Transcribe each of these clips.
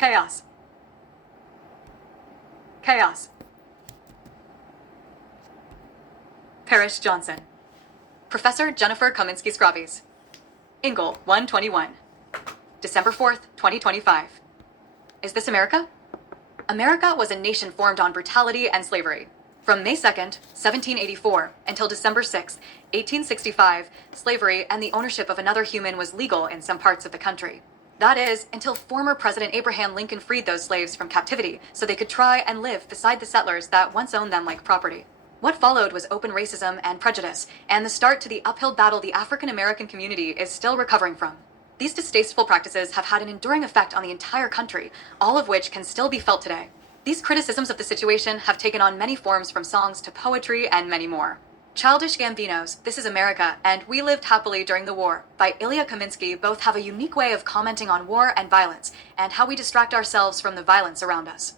Chaos. Chaos. Parrish Johnson. Professor Jennifer Kominsky-Scrobbys. Ingle 121. December 4th, 2025. Is this America? America was a nation formed on brutality and slavery. From May 2nd, 1784, until December 6th, 1865, slavery and the ownership of another human was legal in some parts of the country. That is, until former President Abraham Lincoln freed those slaves from captivity so they could try and live beside the settlers that once owned them like property. What followed was open racism and prejudice, and the start to the uphill battle the African American community is still recovering from. These distasteful practices have had an enduring effect on the entire country, all of which can still be felt today. These criticisms of the situation have taken on many forms, from songs to poetry and many more. Childish Gambino's This Is America and We Lived Happily During the War by Ilya Kaminsky both have a unique way of commenting on war and violence, and how we distract ourselves from the violence around us.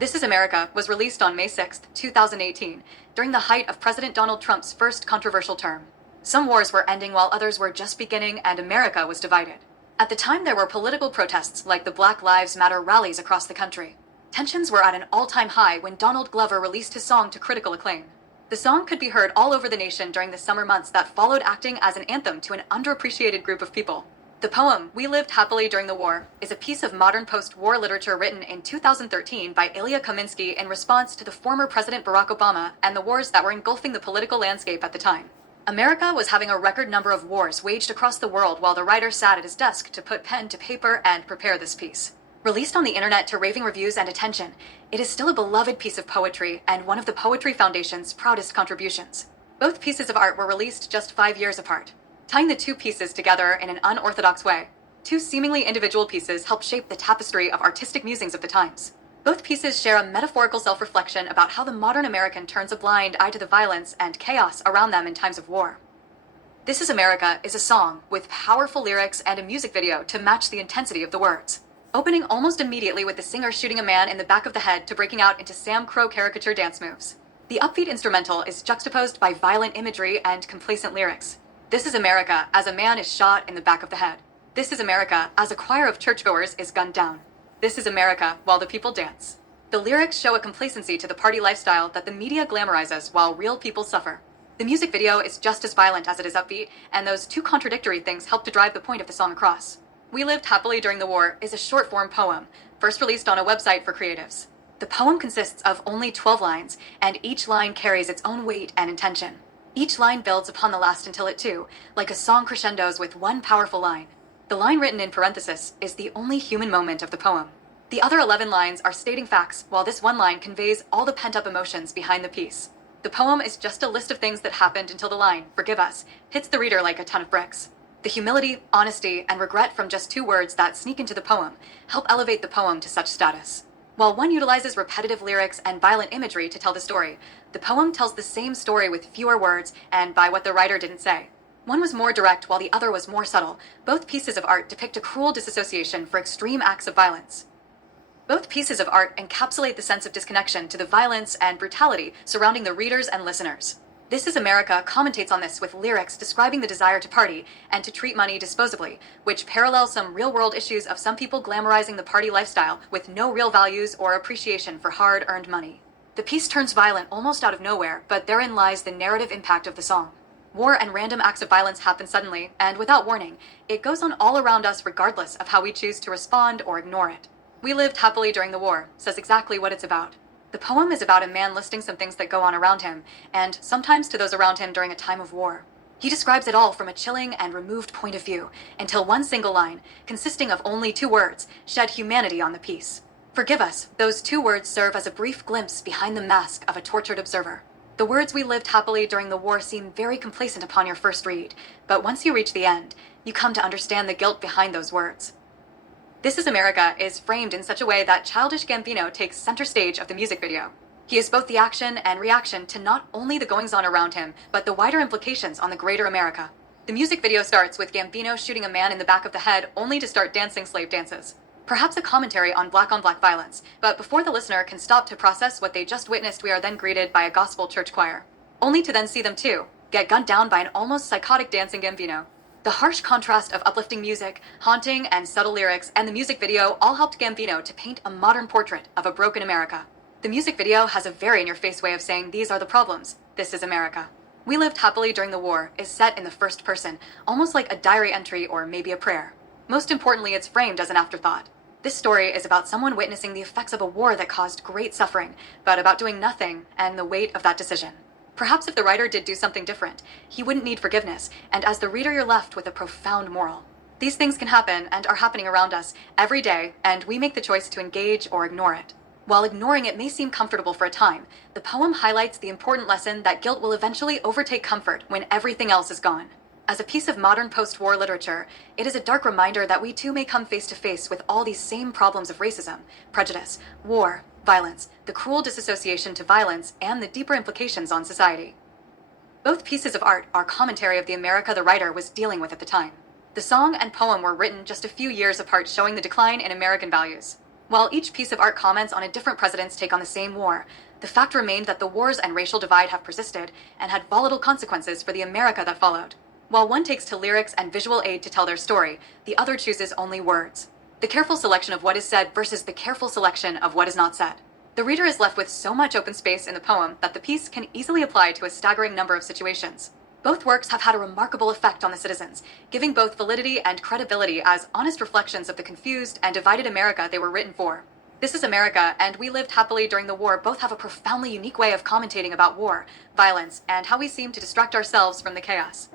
This Is America was released on May 6, 2018, during the height of President Donald Trump's first controversial term. Some wars were ending while others were just beginning, and America was divided. At the time, there were political protests like the Black Lives Matter rallies across the country. Tensions were at an all-time high when Donald Glover released his song to critical acclaim. The song could be heard all over the nation during the summer months that followed, acting as an anthem to an underappreciated group of people. The poem, We Lived Happily During the War, is a piece of modern post-war literature written in 2013 by Ilya Kaminsky in response to the former President Barack Obama and the wars that were engulfing the political landscape at the time. America was having a record number of wars waged across the world while the writer sat at his desk to put pen to paper and prepare this piece. Released on the internet to raving reviews and attention, it is still a beloved piece of poetry and one of the Poetry Foundation's proudest contributions. Both pieces of art were released just 5 years apart. Tying the two pieces together in an unorthodox way, two seemingly individual pieces help shape the tapestry of artistic musings of the times. Both pieces share a metaphorical self-reflection about how the modern American turns a blind eye to the violence and chaos around them in times of war. This Is America is a song with powerful lyrics and a music video to match the intensity of the words. Opening almost immediately with the singer shooting a man in the back of the head to breaking out into Sam Crow caricature dance moves. The upbeat instrumental is juxtaposed by violent imagery and complacent lyrics. This is America as a man is shot in the back of the head. This is America as a choir of churchgoers is gunned down. This is America while the people dance. The lyrics show a complacency to the party lifestyle that the media glamorizes while real people suffer. The music video is just as violent as it is upbeat, and those two contradictory things help to drive the point of the song across. We Lived Happily During the War is a short-form poem, first released on a website for creatives. The poem consists of only 12 lines, and each line carries its own weight and intention. Each line builds upon the last until it too, like a song crescendos with one powerful line. The line written in parenthesis is the only human moment of the poem. The other 11 lines are stating facts, while this one line conveys all the pent-up emotions behind the piece. The poem is just a list of things that happened until the line, forgive us, hits the reader like a ton of bricks. The humility, honesty, and regret from just two words that sneak into the poem help elevate the poem to such status. While one utilizes repetitive lyrics and violent imagery to tell the story, the poem tells the same story with fewer words and by what the writer didn't say. One was more direct while the other was more subtle. Both pieces of art depict a cruel disassociation for extreme acts of violence. Both pieces of art encapsulate the sense of disconnection to the violence and brutality surrounding the readers and listeners. This Is America commentates on this with lyrics describing the desire to party and to treat money disposably, which parallel some real-world issues of some people glamorizing the party lifestyle with no real values or appreciation for hard-earned money. The piece turns violent almost out of nowhere, but therein lies the narrative impact of the song. War and random acts of violence happen suddenly, and without warning. It goes on all around us regardless of how we choose to respond or ignore it. We Lived Happily During the War says exactly what it's about. The poem is about a man listing some things that go on around him, and sometimes to those around him during a time of war. He describes it all from a chilling and removed point of view, until one single line, consisting of only 2 words, shed humanity on the piece. Forgive us, those 2 words serve as a brief glimpse behind the mask of a tortured observer. The words We Lived Happily During the War seem very complacent upon your first read, but once you reach the end, you come to understand the guilt behind those words. This Is America is framed in such a way that Childish Gambino takes center stage of the music video. He is both the action and reaction to not only the goings-on around him, but the wider implications on the greater America. The music video starts with Gambino shooting a man in the back of the head only to start dancing slave dances. Perhaps a commentary on black-on-black violence, but before the listener can stop to process what they just witnessed, we are then greeted by a gospel church choir. Only to then see them too, get gunned down by an almost psychotic dancing Gambino. The harsh contrast of uplifting music, haunting and subtle lyrics, and the music video all helped Gambino to paint a modern portrait of a broken America. The music video has a very in-your-face way of saying these are the problems. This is America. We Lived Happily During the War is set in the first person, almost like a diary entry or maybe a prayer. Most importantly, it's framed as an afterthought. This story is about someone witnessing the effects of a war that caused great suffering, but about doing nothing and the weight of that decision. Perhaps if the writer did do something different, he wouldn't need forgiveness, and as the reader you're left with a profound moral. These things can happen and are happening around us every day, and we make the choice to engage or ignore it. While ignoring it may seem comfortable for a time, the poem highlights the important lesson that guilt will eventually overtake comfort when everything else is gone. As a piece of modern post-war literature, it is a dark reminder that we too may come face to face with all these same problems of racism, prejudice, war, violence, the cruel disassociation to violence, and the deeper implications on society. Both pieces of art are commentary of the America the writer was dealing with at the time. The song and poem were written just a few years apart, showing the decline in American values. While each piece of art comments on a different president's take on the same war, the fact remained that the wars and racial divide have persisted and had volatile consequences for the America that followed. While one takes to lyrics and visual aid to tell their story, the other chooses only words. The careful selection of what is said versus the careful selection of what is not said. The reader is left with so much open space in the poem that the piece can easily apply to a staggering number of situations. Both works have had a remarkable effect on the citizens, giving both validity and credibility as honest reflections of the confused and divided America they were written for. This is America and We Lived Happily During the War both have a profoundly unique way of commentating about war, violence, and how we seem to distract ourselves from the chaos.